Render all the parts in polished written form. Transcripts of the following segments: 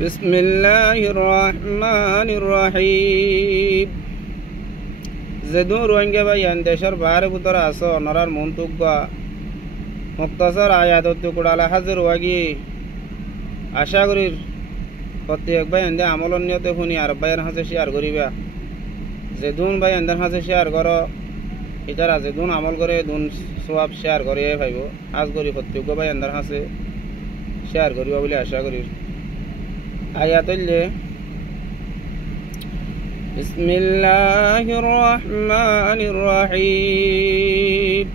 بسم الله الرحمن الرحيم زدون روانگه باین দেশের বাহারে বুতর আসো নরার মন্তুগা মুক্তাসর আয়াত টুকুড়ালা হাজির ওয়াগি আশা করি প্রত্যেক বায়ান দে আমলন নিয়তে শুনি আর বায়ান হাতে শেয়ার করিবা যেদুন বায়ান দের হাতে শেয়ার করো ইতারা যেদুন আমল করে দুন সওয়াব শেয়ার করে ভাইব আজ করি প্রত্যেক বায়ান দের হাতে শেয়ার করিবা বলে আশা করি آيات اللي بسم الله الرحمن الرحيم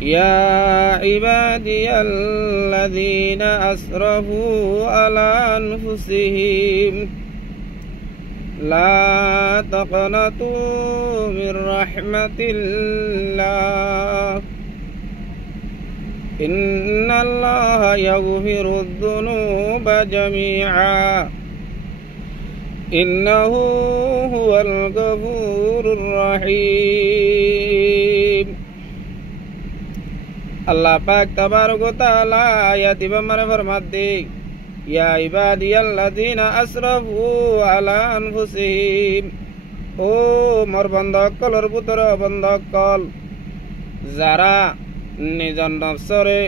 يا عبادي الذين أسرفوا على أنفسهم لا تقنطوا من رحمة الله إن الله يغفر الذنوب جميعا إنه هو الغفور الرحيم الله पाक तबारक व तआला आयत बमर फरमाते या इबादी الذين اسرفوا على انفسهم ओ मोर बंदकलर पुत्र बंदकल যারা নিজর নফসরে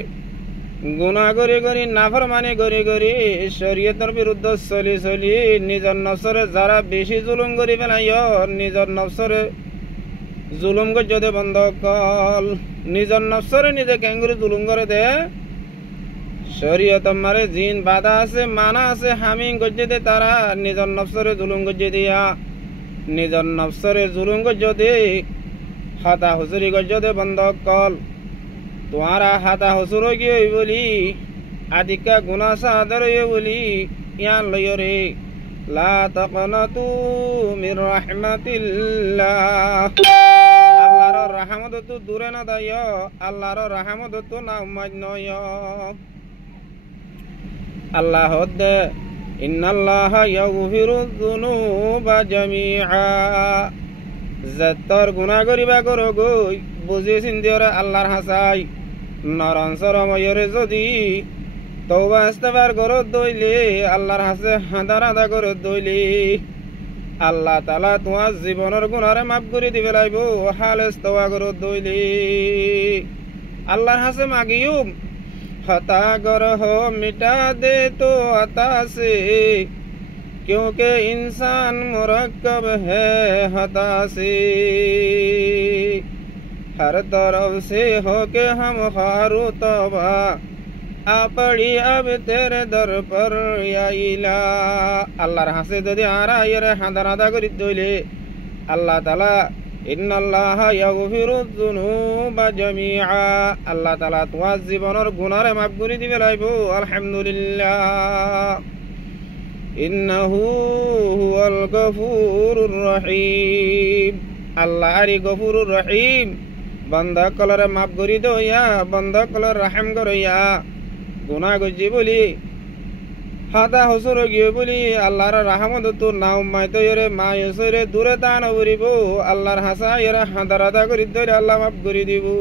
গুনাহ করে করে নাফরমানি করে করে শরীয়তের বিরুদ্ধে চলি চলি নিজর নফসরে যারা বেশি জুলুম করে ফেলায় নিজর নফসরে জুলুম যদি বন্ধ কল নিজর নফসরে নিজে কেঙ্গুরি জুলুম করে দে শরীয়ত মারে জিন বাধা আছে মানা আছে হামিং গজ্জে দে তারা নিজর নফসরে জুলুম গজ্জে দিয়া নিজর নফসরে জুলুম গজ্জে দে হাতা হুজুরি গজ্জে দে বন্ধ কল तुम्हारा हाथा हसुर बोली आदिका गुना सादर बोली यान लयो रे ला तकनतु मिर रहमतिल्लाह अल्लाहर रहमत तु दूरे ना दायो अल्लाहर रहमत तु ना उम्मत नयो अल्लाह दे इन्नल्लाह यगफिरु जुनुबा जमीआ जत्तर गुनाह करिबा करो गई बुझे सिंदियरे अल्लाहर हासाई नरंसर मयरे যদি তওবা ইস্তেগফার করো দইলে আল্লাহর হাসে হাদার আদা করো দইলে আল্লাহ তাআলা তোমার জীবনের গুনাহরে মাফ করে দিবে লাইবো হালেস তওবা করো দইলে আল্লাহর হাসে মাগিও खता गर हो मिटा दे तो अता से क्योंकि इंसान मुरक्कब है खता से हर तरफ से हो के हम खारू तौबा आ पड़ी अब तेरे दर पर या इला अल्लाहर हासे যদি আরা এরে হাদার আদা করি দইলে আল্লাহ তাআলা ইন্নাল্লাহা ইয়াগফিরু যুনুবা জামিআ আল্লাহ তাআলা তোমার জীবনের গুনাহরে মাফ করে দিবে লাইবো আলহামদুলিল্লাহ ইন্নাহু হুয়াল গফুরুর রহিম আল্লাহ আরি গফুরুর রহিম बंदा कलर माफ करी दो या बंदा कलर रहम करो या गुनाह गजी बोली हादा हसुर गियो बोली अल्लाहर रहमत तो ना उम्माय तो यरे मायसरे दूरे दान करिबो अल्लाहर हासा यरे हादार आदा करी दो अल्लाह माफ करी दिबो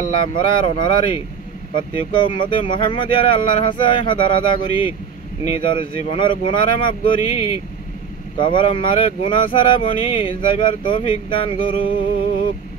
अल्लाह मरार अनरारी प्रत्येक उम्मते मुहम्मद यारे अल्लाहर हासा हादार आदा करी निजर जीवनर गुनाहरे माफ करी कबर मारे गुनाह सारा बनी जाइबार तौफिक दान करूक।